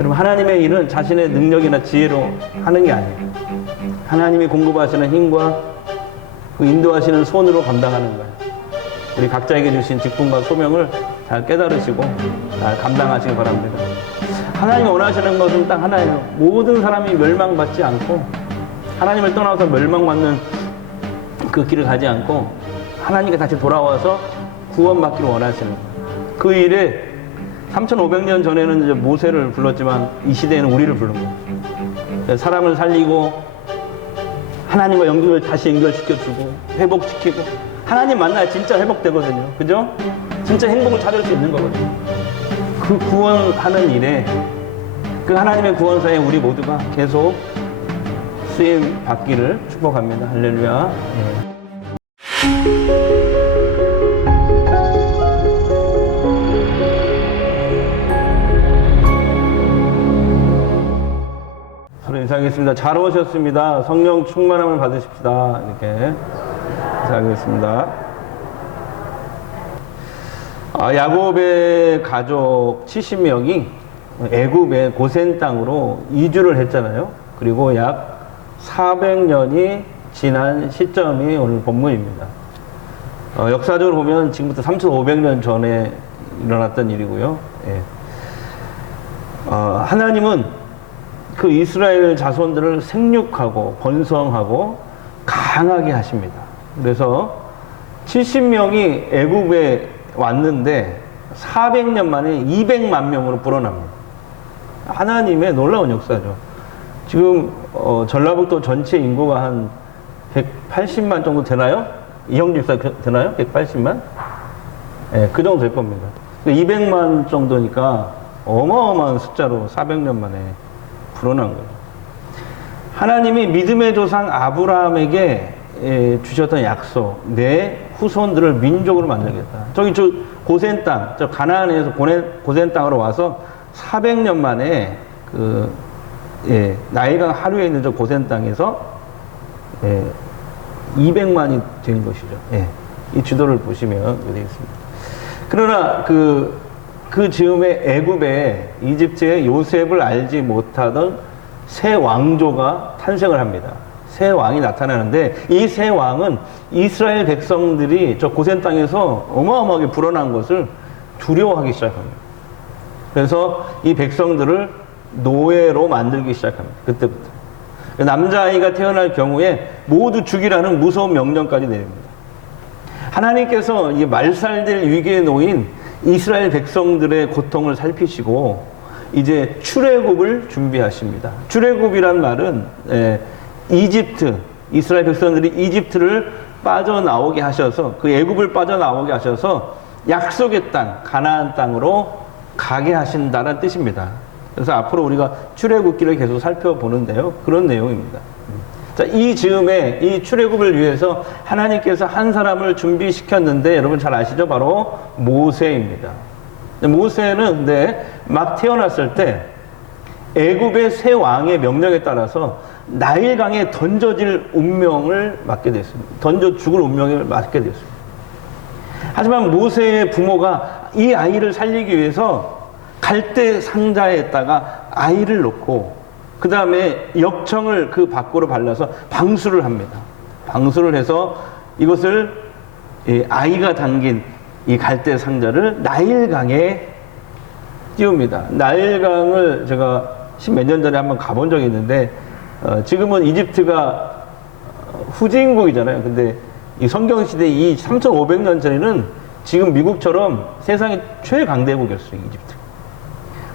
여러분, 하나님의 일은 자신의 능력이나 지혜로 하는 게 아니에요. 하나님이 공급하시는 힘과 그 인도하시는 손으로 감당하는 거예요. 우리 각자에게 주신 직분과 소명을 잘 깨달으시고 잘 감당하시기 바랍니다. 하나님이 원하시는 것은 딱 하나예요. 모든 사람이 멸망받지 않고 하나님을 떠나서 멸망받는 그 길을 가지 않고 하나님께 다시 돌아와서 구원받기를 원하시는 거예요. 그 일에 3,500년 전에는 이제 모세를 불렀지만 이 시대에는 우리를 부른 거예요. 사람을 살리고 하나님과 연결을 다시 연결시켜주고 회복시키고 하나님 만나야 진짜 회복되거든요. 그죠? 진짜 행복을 찾을 수 있는 거거든요. 그 구원하는 일에 그 하나님의 구원사에 우리 모두가 계속 쓰임 받기를 축복합니다. 할렐루야. 예. 서로 인사하겠습니다. 잘 오셨습니다. 성령 충만함을 받으십시다. 이렇게 인사하겠습니다. 야곱의 가족 70명이 애굽의 고센 땅으로 이주를 했잖아요. 그리고 약 400년이 지난 시점이 오늘 본문입니다. 역사적으로 보면 지금부터 3,500년 전에 일어났던 일이고요. 예. 하나님은 그 이스라엘 자손들을 생육하고 번성하고 강하게 하십니다. 그래서 70명이 애굽에 왔는데 400년 만에 200만 명으로 불어납니다. 하나님의 놀라운 역사죠. 지금 전라북도 전체 인구가 한 180만 정도 되나요? 이형 집사 되나요? 180만? 네, 그 정도 될 겁니다. 200만 정도니까 어마어마한 숫자로 400년 만에 불어난 거예요. 하나님이 믿음의 조상 아브라함에게 주셨던 약속, 내 후손들을 민족으로 만들겠다. 저기 저 고센 땅, 저 가나안에서 고센 땅으로 와서 400년 만에 나일강 하류에 있는 저 고센 땅에서 200만이 된 것이죠. 이 지도를 보시면 되겠습니다. 그러나 그 즈음에 애굽에 이집트의 요셉을 알지 못하던 새 왕조가 탄생을 합니다. 새 왕이 나타나는데 이 새 왕은 이스라엘 백성들이 저 고센 땅에서 어마어마하게 불어난 것을 두려워하기 시작합니다. 그래서 이 백성들을 노예로 만들기 시작합니다. 그때부터. 남자아이가 태어날 경우에 모두 죽이라는 무서운 명령까지 내립니다. 하나님께서 이 말살될 위기에 놓인 이스라엘 백성들의 고통을 살피시고 이제 출애굽을 준비하십니다. 출애굽이란 말은 이집트, 이스라엘 백성들이 이집트를 빠져나오게 하셔서 그 애굽을 빠져나오게 하셔서 약속의 땅, 가나안 땅으로 가게 하신다는 뜻입니다. 그래서 앞으로 우리가 출애굽기를 계속 살펴보는데요. 그런 내용입니다. 자, 이 즈음에 이 출애굽을 위해서 하나님께서 한 사람을 준비시켰는데 여러분 잘 아시죠? 바로 모세입니다. 모세는 근데 막 태어났을 때 애굽의 새 왕의 명령에 따라서 나일강에 던져질 운명을 맞게 됐습니다. 던져 죽을 운명을 맞게 됐습니다. 하지만 모세의 부모가 이 아이를 살리기 위해서 갈대 상자에다가 아이를 놓고 그 다음에 역청을 그 밖으로 발라서 방수를 합니다. 방수를 해서 이것을 아이가 담긴 이 갈대 상자를 나일강에 띄웁니다. 나일강을 제가 십몇 년 전에 한번 가본 적이 있는데 지금은 이집트가 후진국이잖아요. 근데 이 성경시대 이 3,500년 전에는 지금 미국처럼 세상의 최강대국이었어요, 이집트.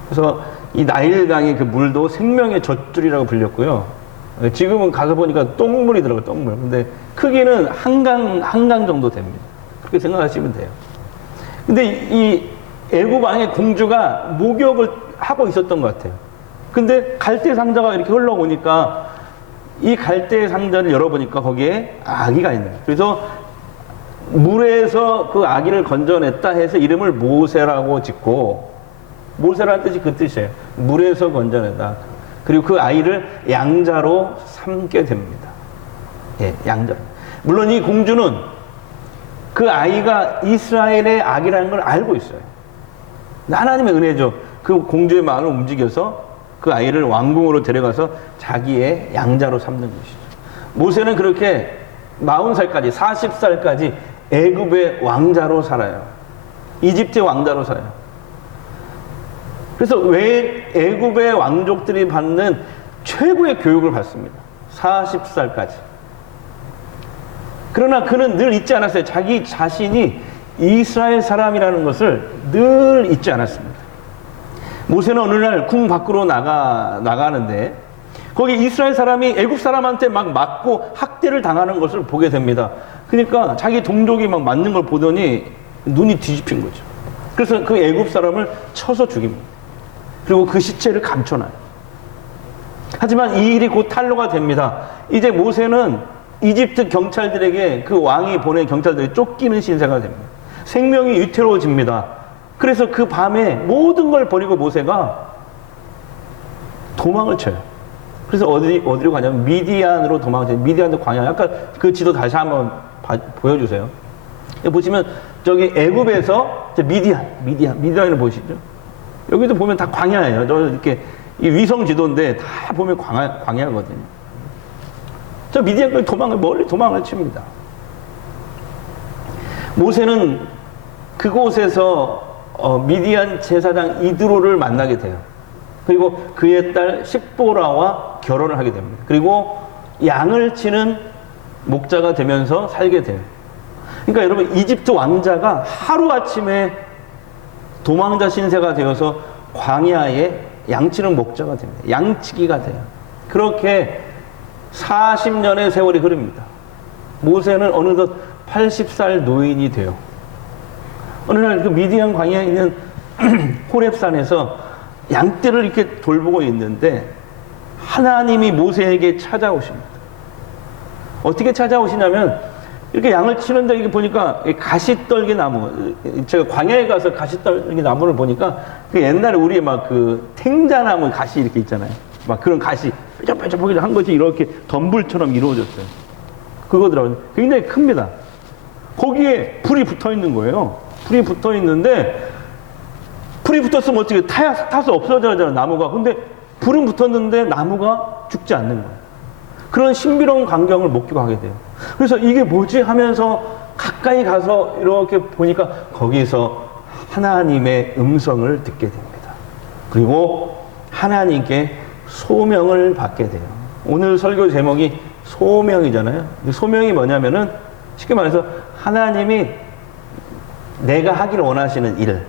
그래서 이 나일강의 그 물도 생명의 젖줄이라고 불렸고요. 지금은 가서 보니까 똥물이더라고요, 똥물. 근데 크기는 한강 정도 됩니다. 그렇게 생각하시면 돼요. 근데 이 애굽 왕의 공주가 목욕을 하고 있었던 것 같아요. 근데 갈대 상자가 이렇게 흘러오니까 이 갈대 상자를 열어보니까 거기에 아기가 있는 거예요. 그래서 물에서 그 아기를 건져냈다 해서 이름을 모세라고 짓고, 모세라는 뜻이 그 뜻이에요. 물에서 건져낸다. 그리고 그 아이를 양자로 삼게 됩니다. 양자로. 물론 이 공주는 그 아이가 이스라엘의 아기라는 걸 알고 있어요. 하나님의 은혜죠. 그 공주의 마음을 움직여서 그 아이를 왕궁으로 데려가서 자기의 양자로 삼는 것이죠. 모세는 그렇게 40살까지 40살까지 애굽의 왕자로 살아요. 이집트의 왕자로 살아요. 그래서 왜 애굽의 왕족들이 받는 최고의 교육을 받습니다. 40살까지. 그러나 그는 늘 잊지 않았어요. 자기 자신이 이스라엘 사람이라는 것을 늘 잊지 않았습니다. 모세는 어느 날 궁 밖으로 나가는데 거기 이스라엘 사람이 애굽 사람한테 막 맞고 학대를 당하는 것을 보게 됩니다. 그러니까 자기 동족이 막 맞는 걸 보더니 눈이 뒤집힌 거죠. 그래서 그 애굽 사람을 쳐서 죽입니다. 그리고 그 시체를 감춰놔요. 하지만 이 일이 곧 탄로가 됩니다. 이제 모세는 이집트 경찰들에게 그 왕이 보낸 경찰들이 쫓기는 신세가 됩니다. 생명이 위태로워집니다. 그래서 그 밤에 모든 걸 버리고 모세가 도망을 쳐요. 그래서 어디로 가냐면 미디안으로 도망쳐요. 미디안도 광야. 아까 그 지도 다시 한번 보여주세요. 보시면 저기 애굽에서 미디안을 보시죠. 여기도 보면 다 광야예요. 저 이렇게 이 위성 지도인데 다 보면 광야거든요. 저 미디안까지 멀리 도망을 칩니다. 모세는 그곳에서 미디안 제사장 이드로를 만나게 돼요. 그리고 그의 딸 십보라와 결혼을 하게 됩니다. 그리고 양을 치는 목자가 되면서 살게 돼요. 그러니까 여러분, 이집트 왕자가 하루아침에 도망자 신세가 되어서 광야에 양치는 목자가 됩니다. 양치기가 돼요. 그렇게 40년의 세월이 흐릅니다. 모세는 어느덧 80살 노인이 돼요. 어느 날 그 미디안 광야에 있는 호렙산에서 양떼를 이렇게 돌보고 있는데 하나님이 모세에게 찾아오십니다. 어떻게 찾아오시냐면 이렇게 양을 치는데 이게 보니까 가시떨기 나무, 제가 광야에 가서 가시떨기 나무를 보니까 그 옛날에 우리 막 그 탱자나무 가시 이렇게 있잖아요. 막 그런 가시 뾰족뾰족하게 한 것이 이렇게 덤불처럼 이루어졌어요. 그거더라고요. 굉장히 큽니다. 거기에 불이 붙어 있는 거예요. 불이 붙어 있는데 불이 붙었으면 어떻게 타서 없어져야 나무가. 근데 불은 붙었는데 나무가 죽지 않는 거예요. 그런 신비로운 광경을 목격하게 하게 돼요. 그래서 이게 뭐지 하면서 가까이 가서 이렇게 보니까 거기서 하나님의 음성을 듣게 됩니다. 그리고 하나님께 소명을 받게 돼요. 오늘 설교 제목이 소명이잖아요. 소명이 뭐냐면은 쉽게 말해서 하나님이 내가 하기를 원하시는 일,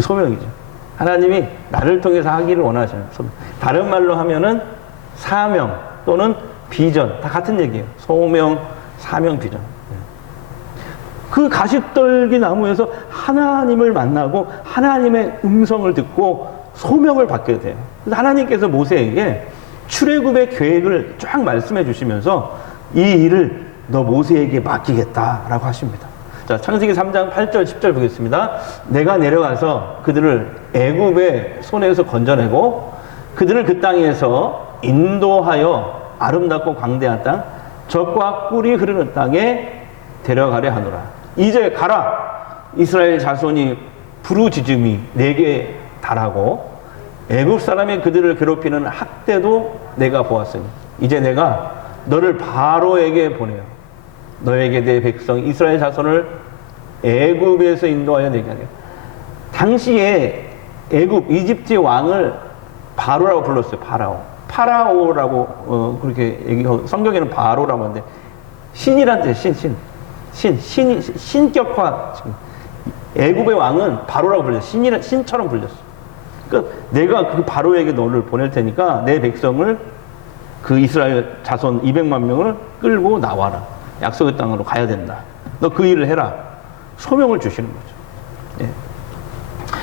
소명이죠. 하나님이 나를 통해서 하기를 원하시는 소명. 다른 말로 하면은 사명 또는 비전, 다 같은 얘기예요. 소명, 사명, 비전. 그 가시떨기 나무에서 하나님을 만나고 하나님의 음성을 듣고 소명을 받게 돼요. 그래서 하나님께서 모세에게 출애굽의 계획을 쫙 말씀해 주시면서 이 일을 너 모세에게 맡기겠다라고 하십니다. 자, 창세기 3장 8절 10절 보겠습니다. 내가 내려가서 그들을 애굽의 손에서 건져내고 그들을 그 땅에서 인도하여 아름답고 광대한 땅, 젖과 꿀이 흐르는 땅에 데려가려 하노라. 이제 가라. 이스라엘 자손이 부르짖음이 내게 달하고 애굽 사람이 그들을 괴롭히는 학대도 내가 보았으니 이제 내가 너를 바로에게 보내요. 너에게 내 백성 이스라엘 자손을 애굽에서 인도하여 내게 하려. 당시에 애굽 이집트의 왕을 바로라고 불렀어요. 파라오라고 그렇게 얘기하고 성경에는 바로라고 하는데 신이란 뜻, 신격화. 애굽의 왕은 바로라고 불렸어요. 신처럼 불렸어요. 그러니까 내가 그 바로에게 너를 보낼 테니까 내 백성을 그 이스라엘 자손 200만 명을 끌고 나와라. 약속의 땅으로 가야 된다. 너 그 일을 해라. 소명을 주시는 거죠. 예.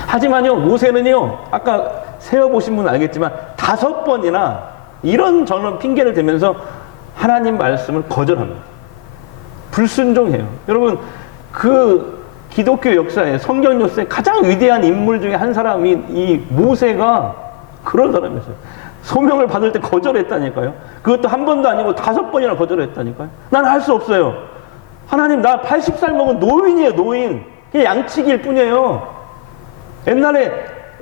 하지만요, 모세는요, 아까 세어보신 분은 알겠지만 5번이나 이런 저런 핑계를 대면서 하나님 말씀을 거절합니다. 불순종해요. 여러분, 그 기독교 역사에, 성경 역사에 가장 위대한 인물 중에 한 사람이 이 모세가 그런 사람이었어요. 소명을 받을 때 거절했다니까요. 그것도 한 번도 아니고 5번이나 거절했다니까요. 난 할 수 없어요. 하나님, 나 80살 먹은 노인이에요, 노인. 그냥 양치기일 뿐이에요. 옛날에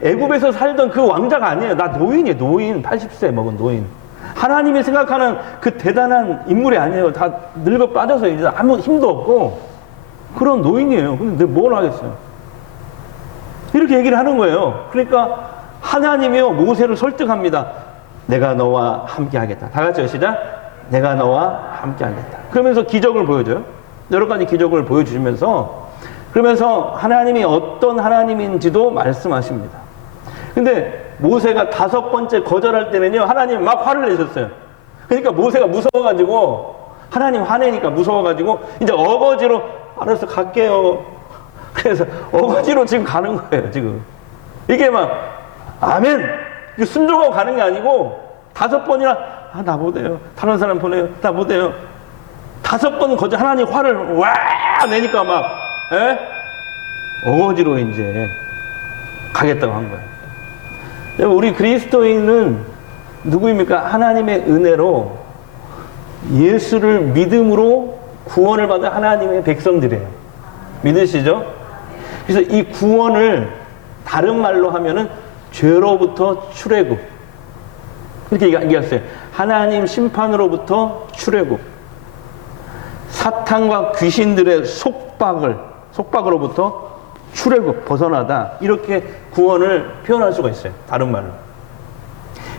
애굽에서 살던 그 왕자가 아니에요. 나 노인이에요. 노인. 80세 먹은 노인. 하나님이 생각하는 그 대단한 인물이 아니에요. 다 늙어 빠져서 이제 아무 힘도 없고 그런 노인이에요. 근데 뭘 하겠어요? 이렇게 얘기를 하는 거예요. 그러니까 하나님이요 모세를 설득합니다. 내가 너와 함께 하겠다. 다 같이 시작. 내가 너와 함께 하겠다. 그러면서 기적을 보여줘요. 여러 가지 기적을 보여주시면서 그러면서 하나님이 어떤 하나님인지도 말씀하십니다. 근데 모세가 5번째 거절할 때는요 하나님이 막 화를 내셨어요. 그러니까 모세가 무서워가지고 하나님 화내니까 무서워가지고 이제 어거지로 알았어 갈게요. 그래서 어거지로 지금 가는 거예요. 지금 이게 막 아멘 순종하고 가는 게 아니고 5번이나 나 못해요. 다른 사람 보내요. 나 못해요. 5번 거절 하나님 화를 와 내니까 막 어거지로 이제 가겠다고 한 거예요. 우리 그리스도인은 누구입니까? 하나님의 은혜로 예수를 믿음으로 구원을 받은 하나님의 백성들이에요. 믿으시죠? 그래서 이 구원을 다른 말로 하면은 죄로부터 출애굽. 그렇게 얘기했어요. 하나님 심판으로부터 출애굽. 사탄과 귀신들의 속박으로부터 출애굽, 벗어나다. 이렇게 구원을 표현할 수가 있어요. 다른 말로.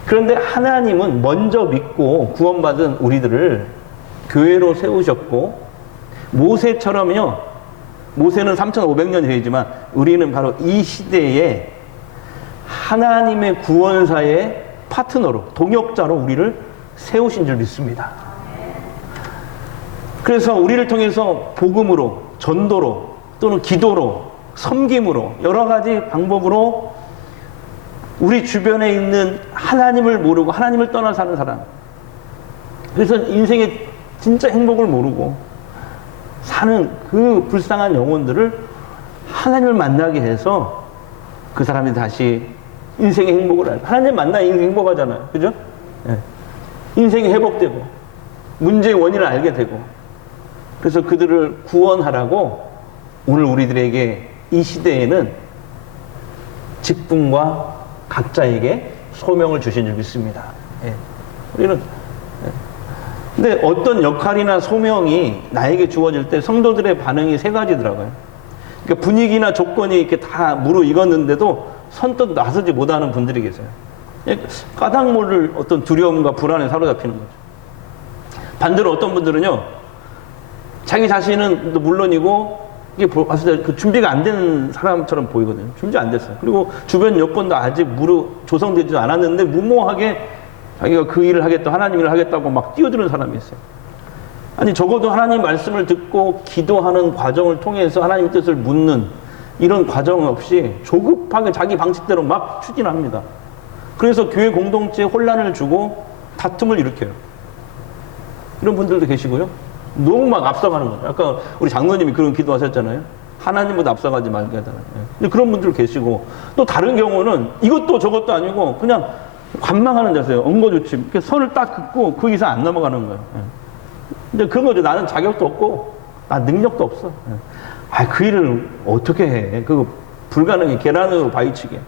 그런데 하나님은 먼저 믿고 구원받은 우리들을 교회로 세우셨고 모세처럼요. 모세는 3,500년 전이지만 우리는 바로 이 시대에 하나님의 구원사의 파트너로, 동역자로 우리를 세우신 줄 믿습니다. 그래서 우리를 통해서 복음으로, 전도로, 또는 기도로, 섬김으로, 여러 가지 방법으로 우리 주변에 있는 하나님을 모르고 하나님을 떠나 사는 사람, 그래서 인생의 진짜 행복을 모르고 사는 그 불쌍한 영혼들을 하나님을 만나게 해서 그 사람이 다시 인생의 행복을 알고, 하나님 만나 인생 행복하잖아요. 그죠? 네. 인생이 회복되고 문제의 원인을 알게 되고, 그래서 그들을 구원하라고 오늘 우리들에게 이 시대에는 직분과 각자에게 소명을 주신 줄 믿습니다. 예. 우리는 근데 어떤 역할이나 소명이 나에게 주어질 때 성도들의 반응이 3가지더라고요. 그러니까 분위기나 조건이 이렇게 다 무르익었는데도 선뜻 나서지 못하는 분들이 계세요. 까닭 모를 어떤 두려움과 불안에 사로잡히는 거죠. 반대로 어떤 분들은요, 자기 자신은 물론이고 이게 봤을 때 그 준비가 안 된 사람처럼 보이거든요. 준비 안 됐어요. 그리고 주변 여건도 아직 조성되지도 않았는데 무모하게 자기가 그 일을 하겠다, 하나님 일을 하겠다고 막 뛰어드는 사람이 있어요. 아니 적어도 하나님 말씀을 듣고 기도하는 과정을 통해서 하나님의 뜻을 묻는 이런 과정 없이 조급하게 자기 방식대로 막 추진합니다. 그래서 교회 공동체에 혼란을 주고 다툼을 일으켜요. 이런 분들도 계시고요. 너무 막 앞서가는 거죠. 아까 우리 장로님이 그런 기도하셨잖아요. 하나님보다 앞서가지 말게 해달라. 근데 그런 분들 계시고, 또 다른 경우는 이것도 저것도 아니고 그냥 관망하는 자세요. 엉거주춤. 이렇게 선을 딱 긋고 그 이상 안 넘어가는 거예요. 근데 그런 거죠. 나는 자격도 없고, 나 능력도 없어. 아, 그 일을 어떻게 해. 그거 불가능해. 계란으로 바위치게.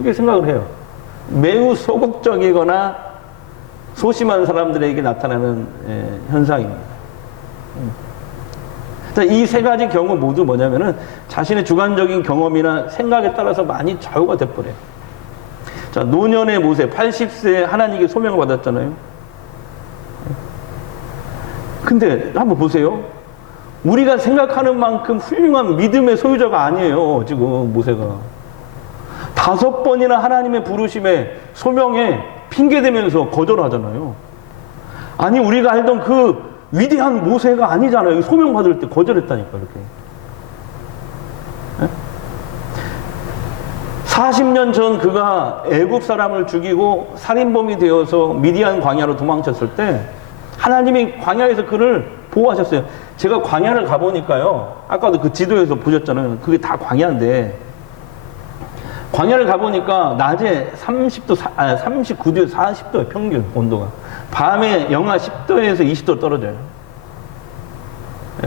이렇게 생각을 해요. 매우 소극적이거나 소심한 사람들에게 나타나는 현상입니다. 이 3가지 경우 모두 뭐냐면은 자신의 주관적인 경험이나 생각에 따라서 많이 좌우가 돼버려요. 자, 노년의 모세, 80세에 하나님께 소명을 받았잖아요. 근데 한번 보세요. 우리가 생각하는 만큼 훌륭한 믿음의 소유자가 아니에요. 지금 모세가 5번이나 하나님의 부르심에 소명에 핑계대면서 거절하잖아요. 아니 우리가 알던 그 위대한 모세가 아니잖아요. 소명받을 때 거절했다니까 이렇게. 40년 전 그가 애굽 사람을 죽이고 살인범이 되어서 미디안 광야로 도망쳤을 때 하나님이 광야에서 그를 보호하셨어요. 제가 광야를 가보니까요, 아까도 그 지도에서 보셨잖아요. 그게 다 광야인데, 광야를 가보니까 낮에 39도, 40도예요. 평균 온도가. 밤에 영하 10도에서 20도 떨어져요.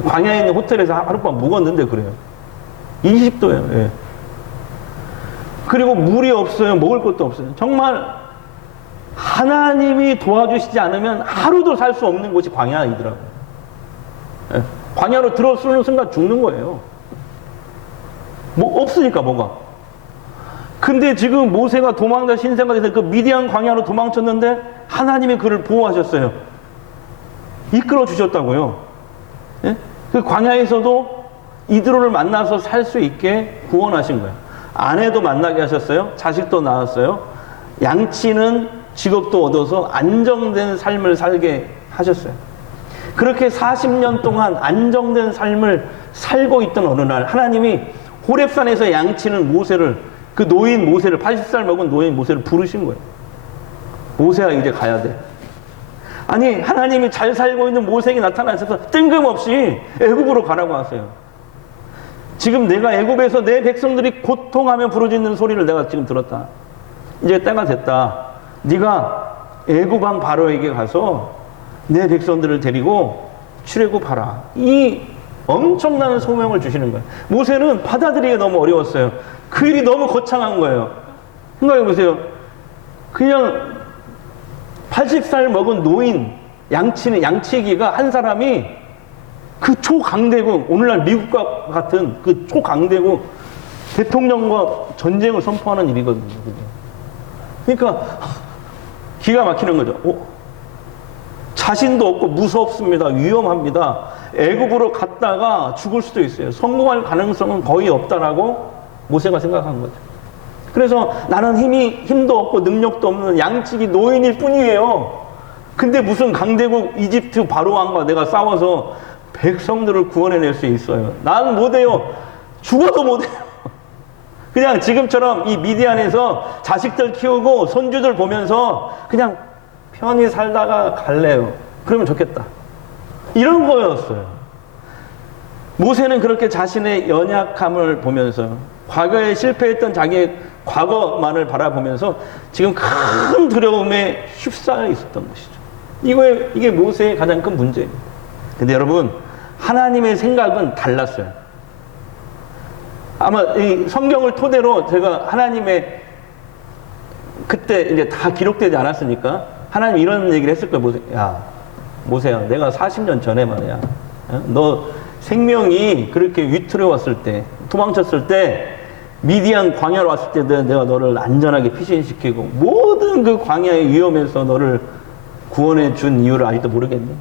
광야에 있는 호텔에서 하룻밤 묵었는데 그래요. 20도예요. 예. 그리고 물이 없어요. 먹을 것도 없어요. 정말 하나님이 도와주시지 않으면 하루도 살 수 없는 곳이 광야이더라고요. 예. 광야로 들어서는 순간 죽는 거예요. 뭐 없으니까 뭐가. 근데 지금 모세가 도망자 신세가 돼서 그 미디안 광야로 도망쳤는데 하나님이 그를 보호하셨어요. 이끌어 주셨다고요. 예? 그 광야에서도 이드로를 만나서 살 수 있게 구원하신 거예요. 아내도 만나게 하셨어요. 자식도 낳았어요. 양치는 직업도 얻어서 안정된 삶을 살게 하셨어요. 그렇게 40년 동안 안정된 삶을 살고 있던 어느 날 하나님이 호렙산에서 양치는 모세를, 그 노인 모세를, 80살 먹은 노인 모세를 부르신 거예요. 모세야 이제 가야 돼. 아니 하나님이 잘 살고 있는 모세에게 나타나셔서 뜬금없이 애굽으로 가라고 하세요. 지금 내가 애굽에서 내 백성들이 고통하며 부르짖는 소리를 내가 지금 들었다. 이제 때가 됐다. 네가 애굽 왕 바로에게 가서 내 백성들을 데리고 출애굽하라. 이 엄청난 소명을 주시는 거예요. 모세는 받아들이기가 너무 어려웠어요. 그 일이 너무 거창한 거예요. 생각해 보세요. 그냥 80살 먹은 노인 양치기가 한 사람이 그 초강대국, 오늘날 미국과 같은 그 초강대국 대통령과 전쟁을 선포하는 일이거든요. 그러니까 기가 막히는 거죠. 자신도 없고 무섭습니다. 위험합니다. 애굽으로 갔다가 죽을 수도 있어요. 성공할 가능성은 거의 없다라고 모세가 생각한 거죠. 그래서 나는 힘도 없고 능력도 없는 양치기 노인일 뿐이에요. 근데 무슨 강대국 이집트 바로 왕과 내가 싸워서 백성들을 구원해낼 수 있어요. 난 못해요. 죽어도 못해요. 그냥 지금처럼 이 미디안에서 자식들 키우고 손주들 보면서 그냥 편히 살다가 갈래요. 그러면 좋겠다. 이런 거였어요. 모세는 그렇게 자신의 연약함을 보면서 과거에 실패했던 자기의 과거만을 바라보면서 지금 큰 두려움에 휩싸여 있었던 것이죠. 이게 모세의 가장 큰 문제입니다. 근데 여러분, 하나님의 생각은 달랐어요. 아마 이 성경을 토대로 제가 하나님의 그때 이제 다 기록되지 않았으니까 하나님 이런 얘기를 했을 거예요. 모세야, 내가 40년 전에 말이야. 너 생명이 그렇게 위태로웠을 때, 도망쳤을 때, 미디안 광야로 왔을 때 내가 너를 안전하게 피신시키고 모든 그 광야의 위험에서 너를 구원해 준 이유를 아직도 모르겠니?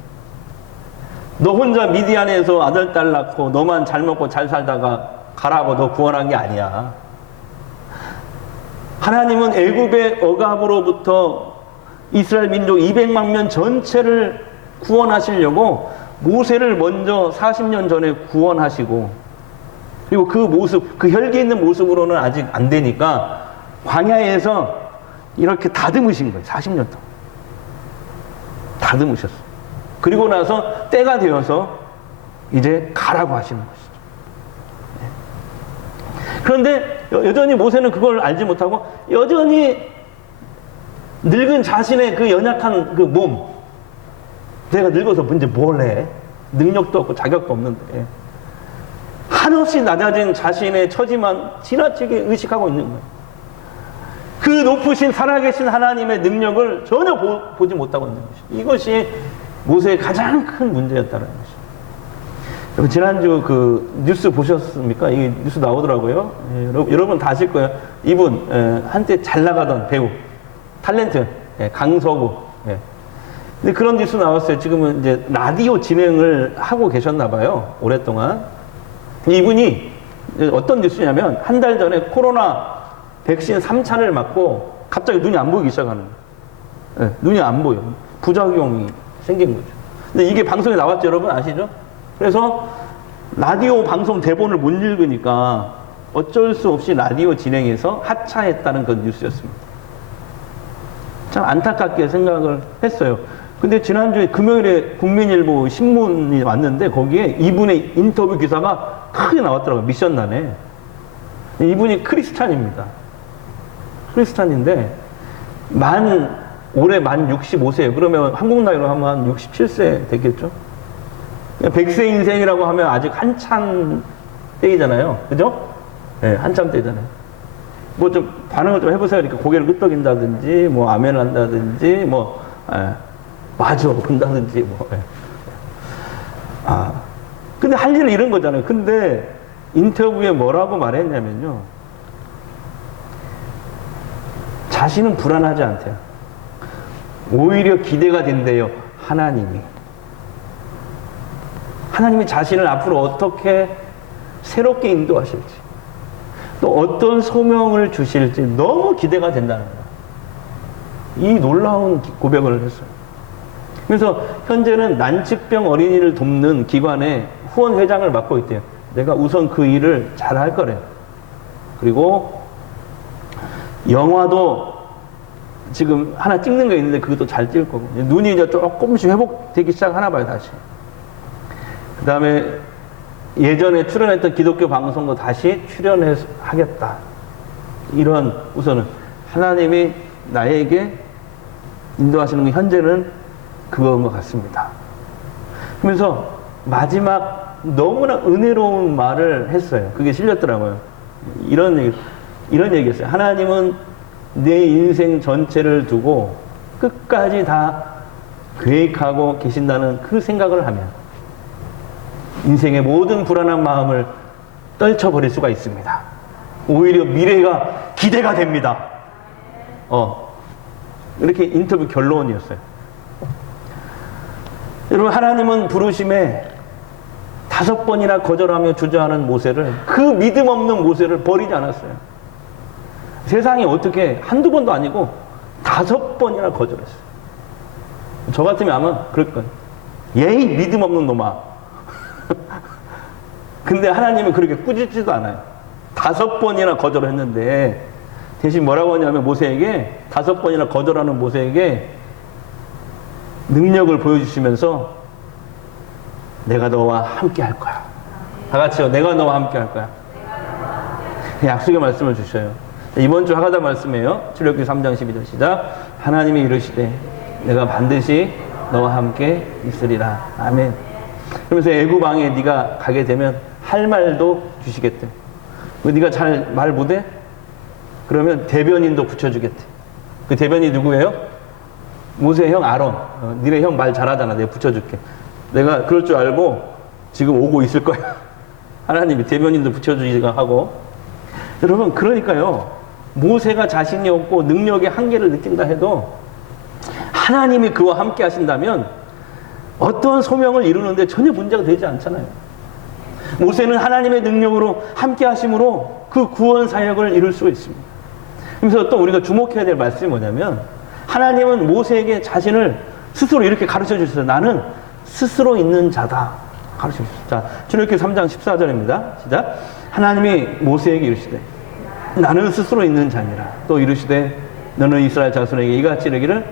너 혼자 미디안에서 아들, 딸 낳고 너만 잘 먹고 잘 살다가 가라고 너 구원한 게 아니야. 하나님은 애굽의 억압으로부터 이스라엘 민족 200만 명 전체를 구원하시려고 모세를 먼저 40년 전에 구원하시고, 그리고 그 모습, 그 혈기 있는 모습으로는 아직 안 되니까 광야에서 이렇게 다듬으신 거예요. 40년 동안 다듬으셨어. 그리고 나서 때가 되어서 이제 가라고 하시는 것이죠. 그런데 여전히 모세는 그걸 알지 못하고 여전히 늙은 자신의 그 연약한 그 몸, 내가 늙어서 문제 뭘 해? 능력도 없고 자격도 없는데 한없이 낮아진 자신의 처지만 지나치게 의식하고 있는 거예요. 그 높으신 살아계신 하나님의 능력을 전혀 보지 못하고 있는 것이죠. 이것이 모세의 가장 큰 문제였다는 것이죠. 여러분, 지난주 그 뉴스 보셨습니까? 이 뉴스 나오더라고요. 여러분 다 아실 거예요. 이분 한때 잘 나가던 배우, 탤런트 강서구. 근데 그런 뉴스 나왔어요. 지금은 이제 라디오 진행을 하고 계셨나 봐요. 오랫동안. 이분이 어떤 뉴스냐면 한 달 전에 코로나 백신 3차를 맞고 갑자기 눈이 안 보이기 시작하는 거예요. 눈이 안 보여. 부작용이 생긴 거죠. 근데 이게 방송에 나왔죠, 여러분 아시죠? 그래서 라디오 방송 대본을 못 읽으니까 어쩔 수 없이 라디오 진행해서 하차했다는 그런 뉴스였습니다. 참 안타깝게 생각을 했어요. 근데 지난주에 금요일에 국민일보 신문이 왔는데 거기에 이분의 인터뷰 기사가 크게 나왔더라고요. 미션란에. 이분이 크리스찬입니다. 크리스찬인데 올해 만 65세예요. 그러면 한국 나이로 하면 한 67세 됐겠죠? 100세 인생이라고 하면 아직 한참 때이잖아요. 그죠? 네, 한참 때잖아요. 뭐 좀 반응을 좀 해보세요. 이렇게 고개를 끄덕인다든지, 뭐 아멘 한다든지, 뭐, 맞아, 본다든지, 뭐. 근데 할 일은 이런 거잖아요. 근데 인터뷰에 뭐라고 말했냐면요. 자신은 불안하지 않대요. 오히려 기대가 된대요. 하나님이 자신을 앞으로 어떻게 새롭게 인도하실지, 또 어떤 소명을 주실지 너무 기대가 된다는 거예요. 이 놀라운 고백을 했어요. 그래서 현재는 난치병 어린이를 돕는 기관의 후원 회장을 맡고 있대요. 내가 우선 그 일을 잘 할 거래요. 그리고 영화도 지금 하나 찍는 거 있는데 그것도 잘 찍을 거고, 눈이 이제 조금씩 회복되기 시작하나 봐요, 다시. 그 다음에 예전에 출연했던 기독교 방송도 다시 출연하겠다. 이런, 우선은 하나님이 나에게 인도하시는 게 현재는 그건 것 같습니다. 그러면서 마지막 너무나 은혜로운 말을 했어요. 그게 실렸더라고요. 이런 얘기였어요. 하나님은 내 인생 전체를 두고 끝까지 다 계획하고 계신다는 그 생각을 하면 인생의 모든 불안한 마음을 떨쳐버릴 수가 있습니다. 오히려 미래가 기대가 됩니다. 이렇게 인터뷰 결론이었어요. 여러분, 하나님은 부르심에 5번이나 거절하며 주저하는 모세를, 그 믿음 없는 모세를 버리지 않았어요. 세상이 어떻게 한두 번도 아니고 5번이나 거절했어요. 저 같으면 아마 그럴 거예요. 예이 믿음 없는 놈아. 근데 하나님은 그렇게 꾸짖지도 않아요. 5번이나 거절을 했는데 대신 뭐라고 하냐면 모세에게, 5번이나 거절하는 모세에게 능력을 보여주시면서 내가 너와 함께 할 거야. 다 같이요. 내가 너와 함께 할 거야. 약속의 말씀을 주셔요. 이번 주 하가다 말씀이에요. 출애굽기 3장 12절 시작. 하나님이 이르시되 내가 반드시 너와 함께 있으리라. 아멘. 그러면서 애굽 왕에 네가 가게 되면 할 말도 주시겠대. 네가 잘 말 못해? 그러면 대변인도 붙여주겠대. 그 대변인이 누구예요? 모세의 형 아론. 니네 형 말 잘하잖아. 내가 붙여줄게. 내가 그럴 줄 알고 지금 오고 있을 거야. 하나님이 대변인도 붙여주기가 하고. 여러분, 그러니까요, 모세가 자신이 없고 능력의 한계를 느낀다 해도 하나님이 그와 함께 하신다면 어떠한 소명을 이루는데 전혀 문제가 되지 않잖아요. 모세는 하나님의 능력으로 함께 하심으로 그 구원 사역을 이룰 수 있습니다. 그래서 또 우리가 주목해야 될 말씀이 뭐냐면, 하나님은 모세에게 자신을 스스로 이렇게 가르쳐 주셨어요. 나는 스스로 있는 자다. 가르쳐 주셨어요. 자, 출애굽기 3장 14절입니다. 시작. 하나님이 모세에게 이르시되 나는 스스로 있는 자니라. 또 이르시되 너는 이스라엘 자손에게 이같이 이르기를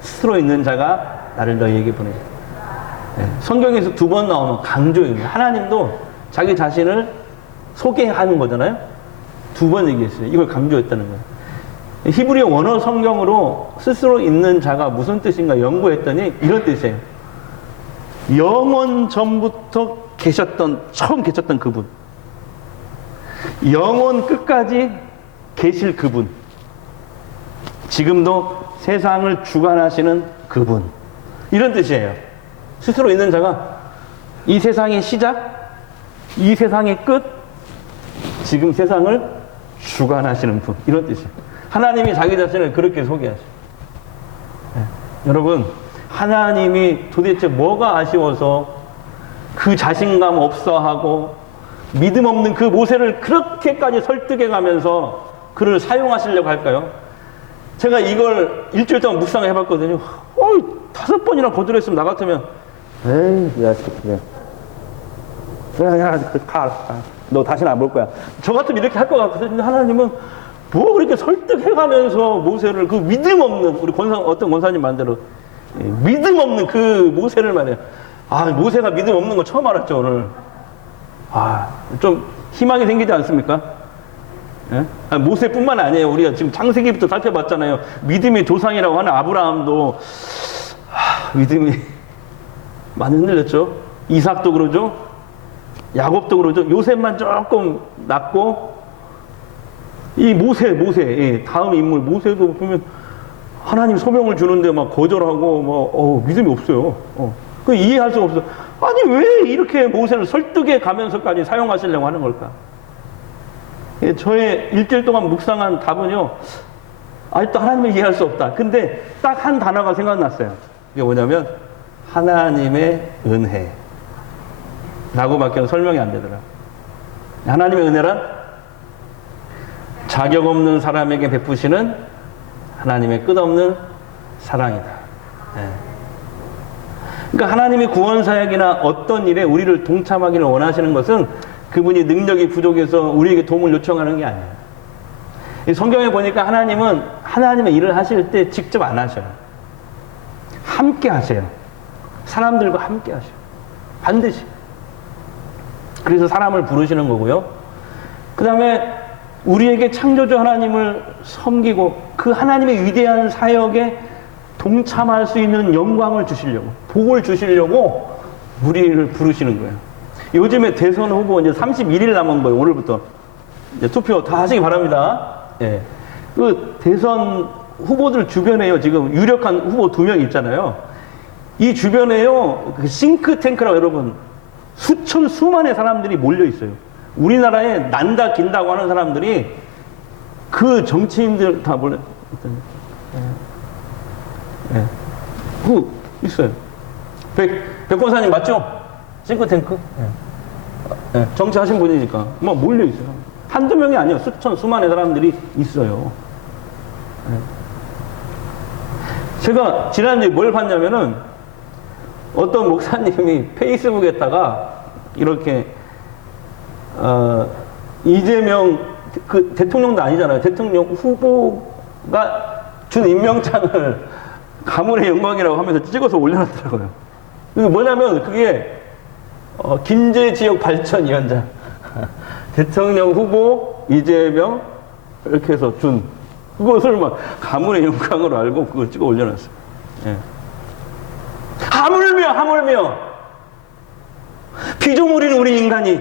스스로 있는 자가 나를 너희에게 보내셨다. 성경에서 2번 나오면 강조입니다. 하나님도 자기 자신을 소개하는 거잖아요. 2번 얘기했어요. 이걸 강조했다는 거예요. 히브리 원어 성경으로 스스로 있는 자가 무슨 뜻인가 연구했더니 이런 뜻이에요. 영원 전부터 처음 계셨던 그분. 영원 끝까지 계실 그분. 지금도 세상을 주관하시는 그분. 이런 뜻이에요. 스스로 있는 자가 이 세상의 시작, 이 세상의 끝, 지금 세상을 주관하시는 분. 이런 뜻이에요. 하나님이 자기 자신을 그렇게 소개하셔요. 여러분, 하나님이 도대체 뭐가 아쉬워서 그 자신감 없어하고 믿음 없는 그 모세를 그렇게까지 설득해 가면서 그를 사용하시려고 할까요? 제가 이걸 일주일 동안 묵상을 해봤거든요. 5번이나 거절했으면 나 같으면, 에이, 야, 가. 너 다시는 안 볼 거야. 저 같으면 이렇게 할 것 같거든요. 근데 하나님은 뭐 그렇게 설득해 가면서 모세를, 그 믿음 없는, 우리 어떤 권사님 말대로 믿음 없는 그 모세를 말해요. 모세가 믿음 없는 거 처음 알았죠, 오늘. 좀 희망이 생기지 않습니까? 예? 모세뿐만 아니에요. 우리가 지금 창세기부터 살펴봤잖아요. 믿음의 조상이라고 하는 아브라함도 믿음이 많이 흔들렸죠. 이삭도 그러죠. 야곱도 그러죠. 요셉만 조금 낫고 이 모세, 예, 다음 인물 모세도 보면 하나님 소명을 주는데 막 거절하고 뭐 믿음이 없어요. 그 이해할 수가 없어. 아니 왜 이렇게 모세를 설득해 가면서까지 사용하시려고 하는 걸까? 예, 저의 일주일 동안 묵상한 답은요. 아직도 하나님을 이해할 수 없다. 근데 딱 한 단어가 생각났어요. 이게 뭐냐면 하나님의 은혜 라고밖에 설명이 안 되더라. 하나님의 은혜란 자격 없는 사람에게 베푸시는 하나님의 끝없는 사랑이다. 네. 그러니까 하나님의 구원 사역이나 어떤 일에 우리를 동참하기를 원하시는 것은 그분이 능력이 부족해서 우리에게 도움을 요청하는 게 아니에요. 성경에 보니까 하나님은 하나님의 일을 하실 때 직접 안 하셔요. 함께 하세요. 사람들과 함께 하셔요. 반드시. 그래서 사람을 부르시는 거고요. 그 다음에 우리에게 창조주 하나님을 섬기고 그 하나님의 위대한 사역에 동참할 수 있는 영광을 주시려고, 복을 주시려고 우리를 부르시는 거예요. 요즘에 대선 후보 이제 31일 남은 거예요. 오늘부터. 이제 투표 다 하시기 바랍니다. 예. 그 대선 후보들 주변에요. 지금 유력한 후보 2명 있잖아요. 이 주변에요. 그 싱크탱크라고 여러분 수만의 사람들이 몰려 있어요. 우리나라에 난다 긴다고 하는 사람들이 그 정치인들 다 몰려. 예. 그 있어요. 백권사님 맞죠? 싱크탱크? 예. 예. 정치하신 분이니까 막 몰려 있어요. 한두 명이 아니에요. 수만의 사람들이 있어요. 예. 제가 지난주에 뭘 봤냐면은 어떤 목사님이 페이스북에다가 이렇게 이재명 그 대통령도 아니잖아요. 대통령 후보가 준 임명장을 가문의 영광이라고 하면서 찍어서 올려놨더라고요. 그게 뭐냐면 그게 김제지역발전위원장 대통령 후보 이재명 이렇게 해서 준 그것을 막 가문의 영광으로 알고 그걸 찍어 올려놨어요. 예. 하물며 피조물인 우리 인간이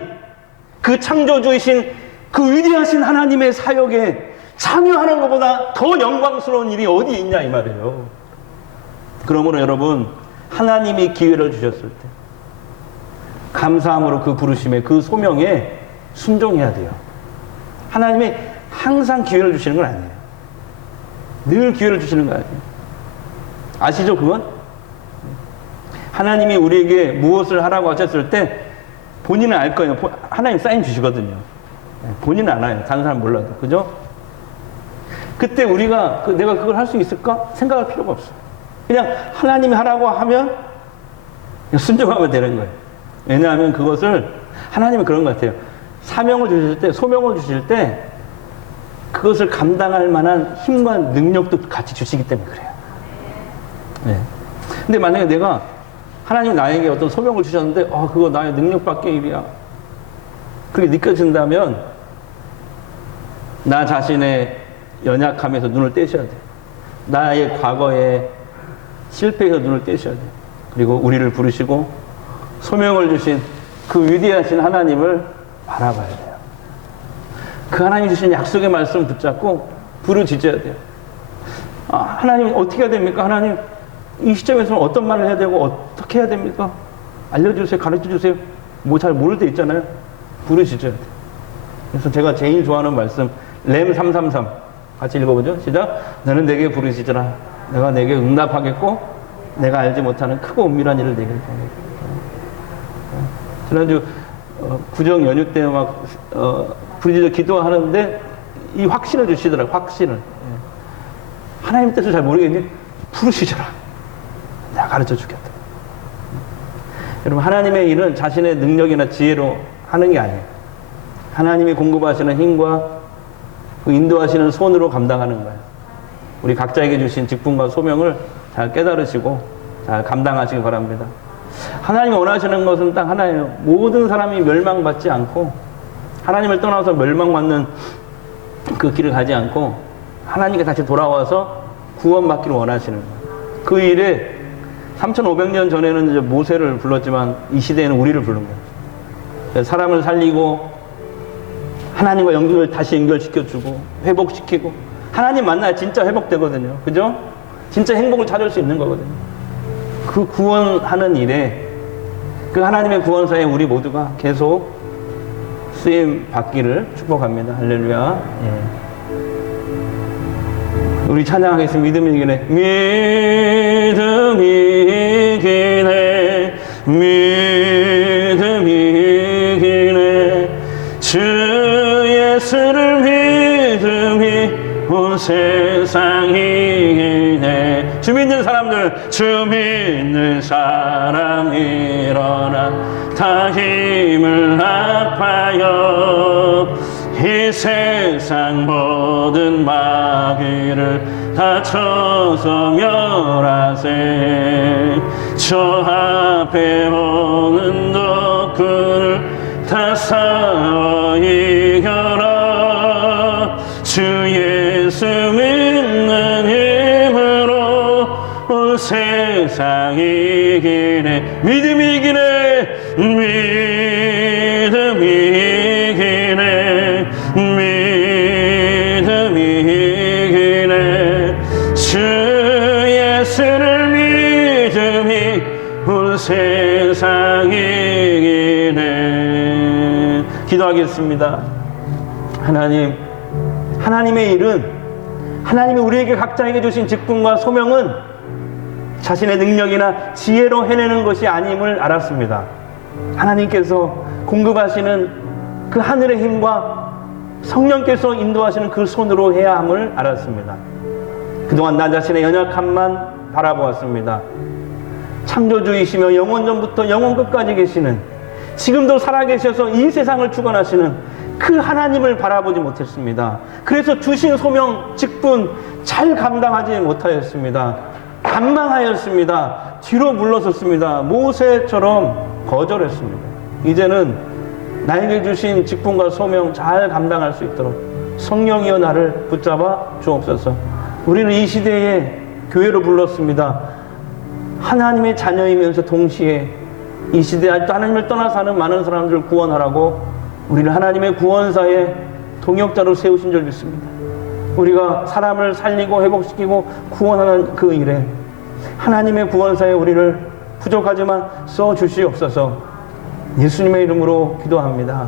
그 창조주이신 그 위대하신 하나님의 사역에 참여하는 것보다 더 영광스러운 일이 어디 있냐 이 말이에요. 그러므로 여러분 하나님이 기회를 주셨을 때 감사함으로 그 부르심에 그 소명에 순종해야 돼요. 하나님이 항상 기회를 주시는 건 아니에요. 늘 기회를 주시는 거 아니에요. 아시죠 그건? 하나님이 우리에게 무엇을 하라고 하셨을 때 본인은 알 거예요. 하나님 사인 주시거든요. 본인은 알아요. 다른 사람 몰라도. 그죠? 그때 우리가 내가 그걸 할 수 있을까? 생각할 필요가 없어요. 그냥 하나님이 하라고 하면 순종하면 되는 거예요. 왜냐하면 그것을 하나님은 그런 것 같아요. 사명을 주실 때, 소명을 주실 때 그것을 감당할 만한 힘과 능력도 같이 주시기 때문에 그래요. 네. 근데 만약에 내가 하나님 나에게 어떤 소명을 주셨는데 그거 나의 능력 밖의 일이야. 그렇게 느껴진다면 나 자신의 연약함에서 눈을 떼셔야 돼. 나의 과거에 실패해서 눈을 떼셔야 돼. 그리고 우리를 부르시고 소명을 주신 그 위대하신 하나님을 바라봐야 돼요. 그 하나님 주신 약속의 말씀 붙잡고 부르짖어야 돼요. 하나님 어떻게 해야 됩니까? 하나님 이 시점에서는 어떤 말을 해야 되고 어떻게 해야 됩니까? 알려주세요. 가르쳐주세요. 뭐 잘 모를 때 있잖아요. 부르짖어야 돼요. 그래서 제가 제일 좋아하는 말씀 렘 333 같이 읽어보죠. 시작. 너는 내게 부르짖으라. 내가 내게 응답하겠고 내가 알지 못하는 크고 은밀한 일을 내게 하겠다. 지난주 구정 연휴 때 막 부르짖어 기도하는데 이 확신을 주시더라고요. 확신을. 하나님 뜻을 잘 모르겠니? 부르짖어라. 내가 가르쳐 주겠다. 여러분 하나님의 일은 자신의 능력이나 지혜로 하는 게 아니에요. 하나님이 공급하시는 힘과 그 인도하시는 손으로 감당하는 거예요. 우리 각자에게 주신 직분과 소명을 잘 깨달으시고 잘 감당하시기 바랍니다. 하나님이 원하시는 것은 딱 하나예요. 모든 사람이 멸망받지 않고 하나님을 떠나서 멸망받는 그 길을 가지 않고 하나님께 다시 돌아와서 구원받기를 원하시는 거예요. 그 일에 3,500년 전에는 이제 모세를 불렀지만 이 시대에는 우리를 부른 거예요. 사람을 살리고 하나님과 다시 연결시켜주고 회복시키고 하나님 만나야 진짜 회복되거든요. 그죠? 진짜 행복을 찾을 수 있는 거거든요. 그 구원하는 일에 그 하나님의 구원사에 우리 모두가 계속 쓰임 받기를 축복합니다. 할렐루야. 예. 우리 찬양하겠습니다. 믿음이 이기네. 믿음이 이기네. 믿음이 이기네. 주 예수를 믿음이 온 세상이 이기네. 주 믿는 사람들, 주 믿는 사람 일어나 다 힘을 합하여 이 세상 모든 마귀를 다 쳐서 멸하세. 저 앞에 오는 독군을 다 싸워 이겨라. 주 예수 믿는 힘으로 온 세상 이기네. 믿음이 이기네. 믿음이 이기네. 믿음이 이기네. 주 예수를 믿음이 온 세상 이기네. 기도하겠습니다. 하나님의 일은, 하나님이 우리에게 각자에게 주신 직분과 소명은 자신의 능력이나 지혜로 해내는 것이 아님을 알았습니다. 하나님께서 공급하시는 그 하늘의 힘과 성령께서 인도하시는 그 손으로 해야 함을 알았습니다. 그동안 나 자신의 연약함만 바라보았습니다. 창조주이시며 영원 전부터 영원 끝까지 계시는, 지금도 살아계셔서 이 세상을 주관하시는 그 하나님을 바라보지 못했습니다. 그래서 주신 소명, 직분 잘 감당하지 못하였습니다. 반망하였습니다. 뒤로 물러섰습니다. 모세처럼 거절했습니다. 이제는 나에게 주신 직분과 소명 잘 감당할 수 있도록 성령이여 나를 붙잡아 주옵소서. 우리는 이 시대에 교회로 불렀습니다. 하나님의 자녀이면서 동시에 이 시대에 아직도 하나님을 떠나 사는 많은 사람들을 구원하라고 우리는 하나님의 구원사의 동역자로 세우신 줄 믿습니다. 우리가 사람을 살리고 회복시키고 구원하는 그 일에 하나님의 구원사에 우리를 부족하지만 써주시옵소서. 예수님의 이름으로 기도합니다.